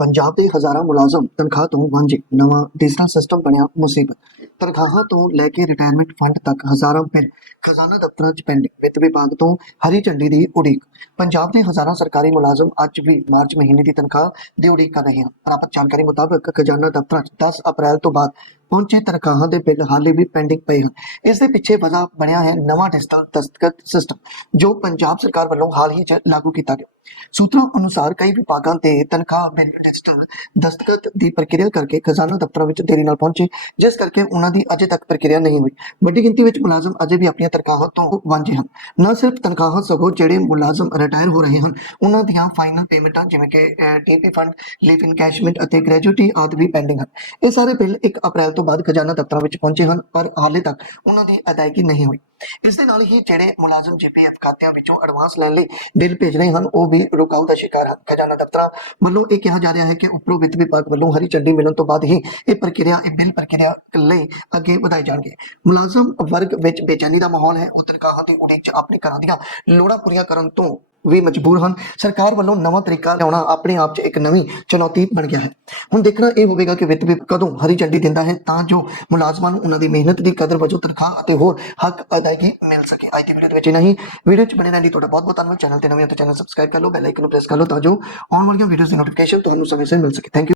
ਪੰਜਾਬ ਦੇ ਹਜ਼ਾਰਾਂ ਮੁਲਾਜ਼ਮ ਤਨਖਾਹ ਤੋਂ ਵਾਂਝੇ, ਨਵਾਂ ਡਿਜੀਟਲ ਸਿਸਟਮ ਬਣਿਆ ਮੁਸੀਬਤ। ਤਨਖਾਹਾਂ ਤੋਂ ਲੈ ਕੇ ਰਿਟਾਇਰਮੈਂਟ ਫੰਡ ਤੱਕ ਹਜ਼ਾਰਾਂ ਬਿੱਲ ਖਜ਼ਾਨਾ ਦਫ਼ਤਰਾਂ 'ਚ ਪੈਂਡਿੰਗ ਵਿੱਤ ਵਿਭਾਗ ਤੋਂ ਹਰੀ ਝੰਡੀ ਦੀ ਉਡੀਕ। ਪੰਜਾਬ ਦੇ ਹਜ਼ਾਰਾਂ ਸਰਕਾਰੀ ਮੁਲਾਜ਼ਮ ਅੱਜ ਵੀ ਮਾਰਚ ਮਹੀਨੇ ਦੀ ਤਨਖਾਹ ਦੀ ਉਡੀਕ ਕਰ ਰਹੇ ਹਨ। ਪ੍ਰਾਪਤ ਜਾਣਕਾਰੀ ਮੁਤਾਬਕ ਖਜ਼ਾਨਾ ਦਫ਼ਤਰਾਂ 'ਚ 10 ਅਪ੍ਰੈਲ ਤੋਂ ਬਾਅਦ ਪਹੁੰਚੇ ਤਨਖਾਹਾਂ ਦੇ ਬਿੱਲ ਹਾਲੇ ਵੀ ਪੈਂਡਿੰਗ ਪਏ ਹਨ। ਇਸ ਦੇ ਪਿੱਛੇ ਵਜ੍ਹਾ ਬਣਿਆ ਹੈ ਨਵਾਂ ਡਿਜੀਟਲ ਦਸਤਖਤ ਸਿਸਟਮ, ਜੋ ਪੰਜਾਬ ਸਰਕਾਰ ਵੱਲੋਂ ਹਾਲ ਹੀ 'ਚ ਲਾਗੂ ਕੀਤਾ ਗਿਆ। ਸੂਤਰਾਂ ਅਨੁਸਾਰ ਕਈ ਵਿਭਾਗਾਂ ਤੇ ਤਨਖਾਹ ਬਿੱਲ ਡਿਜੀਟਲ ਦਸਤਖਤ ਦੀ ਪ੍ਰਕਿਰਿਆ ਕਰਕੇ ਖਜ਼ਾਨਾ ਦਫ਼ਤਰਾਂ ਵਿੱਚ ਦੇਰੀ ਨਾਲ ਪਹੁੰਚੇ, ਜਿਸ ਕਰਕੇ ਉਹਨਾਂ ਦੀ ਅਜੇ ਤੱਕ ਪ੍ਰਕਿਰਿਆ ਨਹੀਂ ਹੋਈ। ਵੱਡੀ ਗਿਣਤੀ ਵਿੱਚ ਮੁਲਾਜ਼ਮ ਅਜੇ ਵੀ ਆਪਣੀਆਂ ਤਨਖਾਹਾਂ ਤੋਂ ਵਾਂਝੇ ਹਨ। ਨਾ ਸਿਰਫ ਤਨਖਾਹਾਂ ਸਗੋਂ ਜਿਹੜੇ ਮੁਲਾਜ਼ਮ ਰਿਟਾਇਰ ਹੋ ਰਹੇ ਹਨ, ਉਹਨਾਂ ਦੀਆਂ ਫਾਈਨਲ ਪੇਮੈਂਟਾਂ ਜਿਵੇਂ ਕਿ ਟੀਪੀ ਫੰਡ ਲੀਵ ਇਨਕੈਸ਼ਮੈਂਟ ਅਤੇ ਗ੍ਰੈਜੂਟੀ ਆਦਿ ਵੀ ਪੈਂਡਿੰਗ ਹਨ। ਇਹ ਸਾਰੇ ਬਿੱਲ 1 ਅਪ੍ਰੈਲ ਤੋਂ ਬਾਅਦ ਖਜ਼ਾਨਾ ਦਫ਼ਤਰਾਂ ਵਿੱਚ ਪਹੁੰਚੇ ਹਨ, ਪਰ ਹਾਲੇ ਤੱਕ ਉਹਨਾਂ ਦੀ ਅਦਾਇਗੀ ਨਹੀਂ ਹੋਈ। ਇਸ ਦੇ ਨਾਲ ਹੀ ਜਿਹੜੇ ਮੁਲਾਜ਼ਮ ਜੀਪੀਐਫ ਖਾਤਿਆਂ ਵਿੱਚੋਂ ਐਡਵਾਂਸ ਲੈਣ ਲਈ ਬਿੱਲ ਭੇਜ ਰਹੇ ਹਨ, ਉਹ ਵੀ ਰੁਕਾਵਟ ਦਾ ਸ਼ਿਕਾਰ ਹਨ। ਖਜ਼ਾਨਾ ਦਫ਼ਤਰਾਂ ਵੱਲੋਂ ਇਹ ਕਿਹਾ ਜਾ ਰਿਹਾ ਹੈ ਕਿ ਉੱਪਰੋਂ ਵਿੱਤ ਵਿਭਾਗ ਵੱਲੋਂ ਹਰੀ ਝੰਡੀ ਮਿਲਣ ਤੋਂ ਬਾਅਦ ਹੀ ਇਹ ਪ੍ਰਕਿਰਿਆ, ਇਹ ਬਿੱਲ ਪ੍ਰਕਿਰਿਆ ਲਈ ਅੱਗੇ ਵਧਾਏ ਜਾਣਗੇ। ਮੁਲਾਜ਼ਮ ਵਰਗ ਵਿੱਚ ਬੇਚੈਨੀ ਦਾ ਮਾਹੌਲ ਹੈ, ਉਹ ਤਨਖਾਹਾਂ ਦੀ ਉਡੀਕ 'ਚ ਆਪਣੇ ਘਰਾਂ ਦੀਆਂ ਲੋੜਾਂ ਪੂਰੀਆਂ ਕਰਨ ਤੋਂ ਵੀ ਮਜਬੂਰ ਹਨ। ਸਰਕਾਰ ਵੱਲੋਂ ਨਵਾਂ ਤਰੀਕਾ ਲਿਆਉਣਾ ਆਪਣੇ ਆਪ 'ਚ ਇੱਕ ਨਵੀਂ ਚੁਣੌਤੀ ਬਣ ਗਿਆ ਹੈ। ਹੁਣ ਦੇਖਣਾ ਇਹ ਹੋਵੇਗਾ ਕਿ ਵਿੱਤ ਵਿਭਾਗ ਕਦੋਂ ਹਰੀ ਝੰਡੀ ਦਿੰਦਾ ਹੈ ਤਾਂ ਜੋ ਮੁਲਾਜ਼ਮਾਂ ਨੂੰ ਉਹਨਾਂ ਦੀ ਮਿਹਨਤ ਦੀ ਕਦਰ ਵਜੋਂ ਤਨਖਾਹ ਅਤੇ ਹੋਰ ਹੱਕ ਅਦਾਇਗੀ ਮਿਲ ਸਕੇ। ਅੱਜ ਦੀ ਵੀਡੀਓ ਦੇ ਵਿੱਚ ਨਹੀਂ ਵੀਡੀਓ 'ਚ ਬਣੇ ਰਹਿਣ ਲਈ ਤੁਹਾਡਾ ਬਹੁਤ ਬਹੁਤ ਧੰਨਵਾਦ। ਚੈਨਲ ਤੇ ਨਵੇਂ ਹੋ ਤਾਂ ਚੈਨਲ ਸਬਸਕ੍ਰਾਈਬ ਕਰ ਲਓ ਬੈਲ ਆਈਕਨ ਨੂੰ ਪ੍ਰੈਸ ਕਰ ਲਓ ਤਾਂ ਜੋ ਆਉਣ ਵਾਲੀਆਂ ਵੀਡੀਓਜ਼ ਦੀ ਨੋਟੀਫਿਕੇਸ਼ਨ ਤੁਹਾਨੂੰ ਸਮੇਂ ਸਿਰ ਮਿਲ ਸਕੇ। Thank you